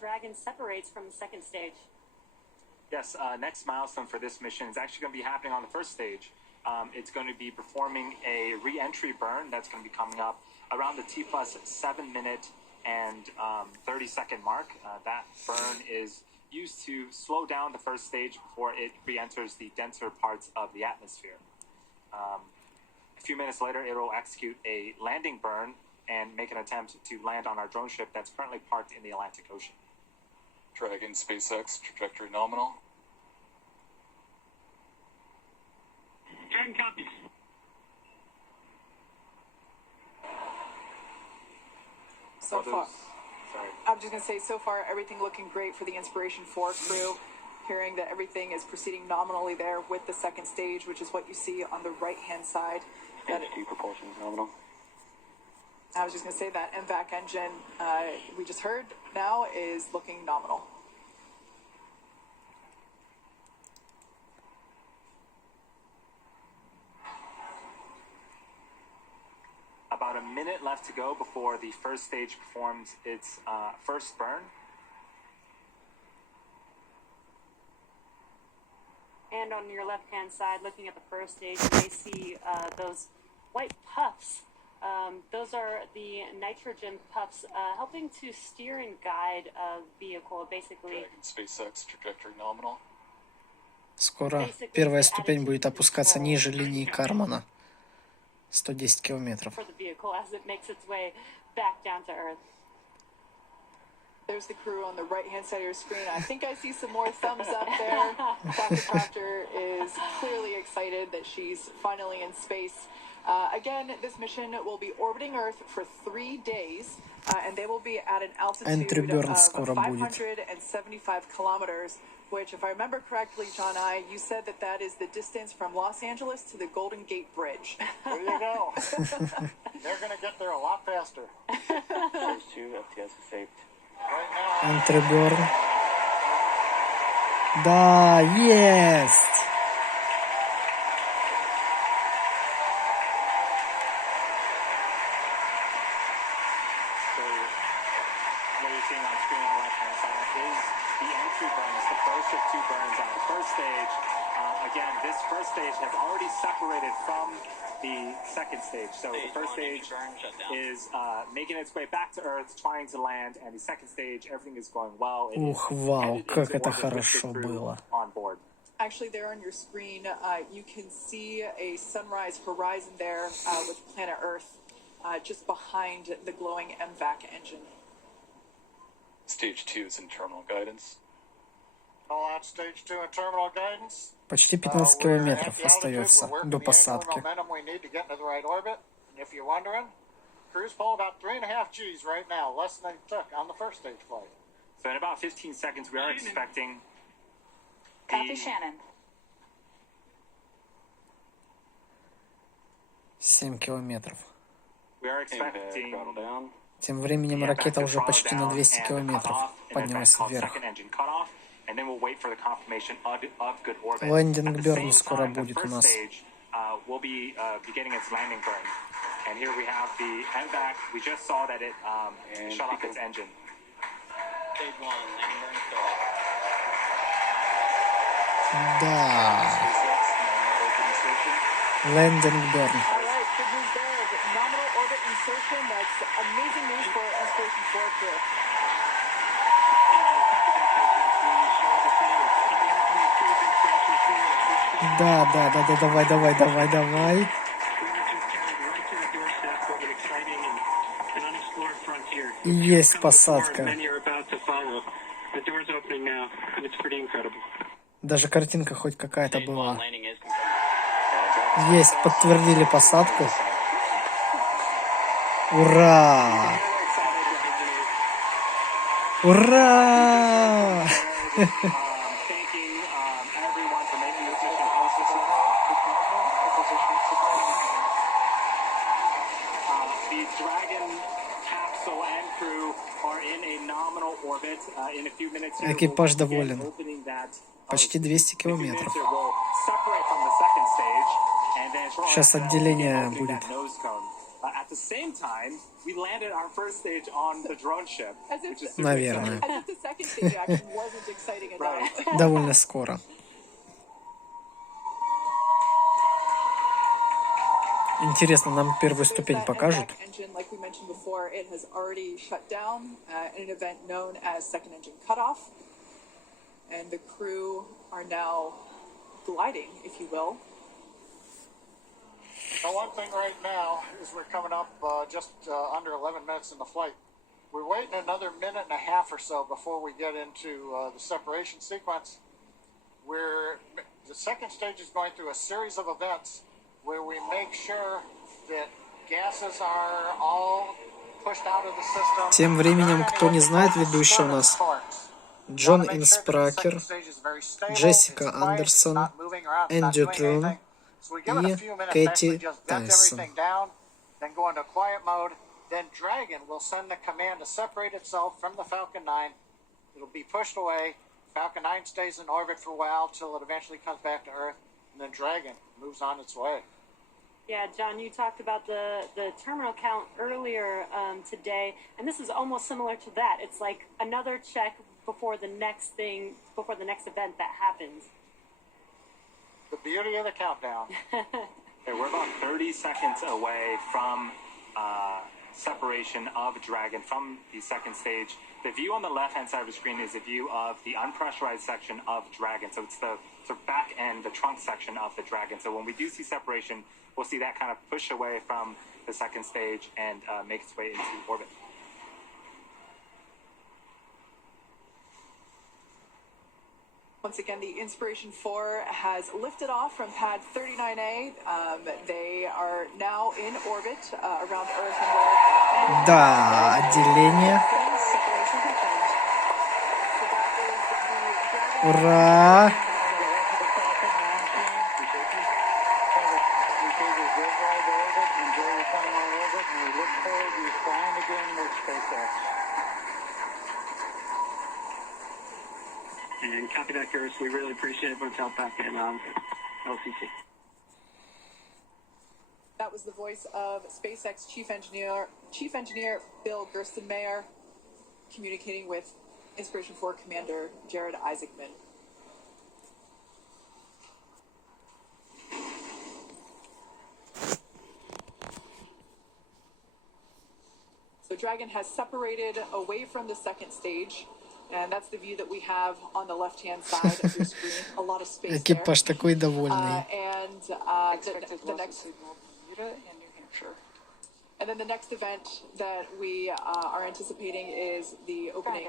Dragon separates from the second stage. Yes, next milestone for this mission is actually going to be happening on the first stage. It's going to be performing a re-entry burn that's going to be coming up around the T plus 7 minute and 30-second mark. That burn is used to slow down the first stage before it re-enters the denser parts of the atmosphere. A few minutes later, it will execute a landing burn and make an attempt to land on our drone ship that's currently parked in the Atlantic Ocean. Dragon SpaceX trajectory nominal. Dragon copies. So far, I'm just going to say, so far, everything looking great for the Inspiration4 crew. Hearing that everything is proceeding nominally there with the second stage, which is what you see on the right-hand side. That Propulsion nominal. I was just going to say that MVAC engine we just heard now is looking nominal. About a minute left to go before the first stage performs its first burn. And on your left-hand side, looking at the first stage, you may see those white puffs. Those are the nitrogen puffs helping to steer and guide a vehicle, basically. Dragon SpaceX trajectory nominal. Скоро первая ступень будет опускаться ниже линии Кармана. 110 километров. For the vehicle as it makes its way back down to Earth. There's the crew on the right-hand side of your screen. I think I see some more thumbs up there. Dr. Proctor is clearly excited that she's finally in space. Again, this mission will be orbiting Earth for 3 days, and they will be at an altitude of 575 kilometers, which, if I remember correctly, John you said that that is the distance from Los Angeles to the Golden Gate Bridge. There you go. They're going to get there a lot faster. Phase 2 FTS is saved. Энтриберн. Да, есть! What you're seeing on screen on the left-hand side is the entry burns, the first of 2 burns on the first stage. Again, this first stage has already separated from the second stage. So the first stage is making its way back to Earth, trying to land, and the second stage, everything is going well. Ух, вау, как это хорошо было. On board. Actually, there on your screen, you can see a sunrise horizon there with planet Earth just behind the glowing MVAC engine. Stage 2 is in terminal guidance. All out stage 2 and terminal guidance. Почти 15 километров остается до посадки. If you're wondering, cruise pull about 3.5 Gs right now, less than they took on the first stage flight. So in about 15 seconds, we are expecting. Copy, Shannon. 7 километров. We are expecting. Тем временем ракета уже почти на 200 километров поднялась вверх. Лендинг берн скоро будет у нас. Да. Лендинг берн. That's amazing news for Inspiration4 crew. Давай. Есть посадка. Даже картинка хоть какая-то была. Есть, подтвердили посадку. Ура! Ура! Экипаж доволен. Почти 200 километров. Сейчас отделение будет At the same time, we landed our first stage on the drone ship, As if, which is super Наверное. as if the second stage action wasn't exciting enough. Right. Довольно скоро. Интересно, нам первую ступень покажут? Engine, like we mentioned before, it has already shut down in an event known as second engine cutoff, and the crew are now gliding, if you will. The one thing right now is we're coming up just under 11 minutes in the flight. We're waiting another minute and a half or so before we get into the separation sequence. The second stage is going through a series of events where we make sure that gases are all pushed out of the system. Тем временем, кто не знает, ведущий у нас Джон Инспракер, Джессика Андерсон, Эндрю Трун и Кэти Тайсон. Then go into quiet mode. Then Dragon will send the command to separate itself from the Falcon 9. It'll be pushed away. Falcon 9 stays in orbit for a while till it eventually comes back to Earth. And then Dragon moves on its way. Yeah, John, you talked about the terminal count earlier today, and this is almost similar to that. It's like another check before the next event that happens. The beauty of the countdown. Okay, we're about 30 seconds away from separation of Dragon from the second stage. The view on the left-hand side of the screen is a view of the unpressurized section of Dragon. So it's the sort of back end, the trunk section of the Dragon. So when we do see separation, we'll see that kind of push away from the second stage and make its way into orbit. Once again, the Inspiration4 has lifted off from pad 39A. They are now in orbit around Earth and where... Да, отделение. Ура! And copy that, Curtis. We really appreciate it. We'll tell back in LCC. That was the voice of SpaceX Chief Engineer Bill Gerstenmayer communicating with Inspiration4 Commander Jared Isaacman. So Dragon has separated away from the second stage. And that's the view that we have on the left-hand side of your screen. A lot of space there. Экипаж такой довольный. And then the next event that we are anticipating is the opening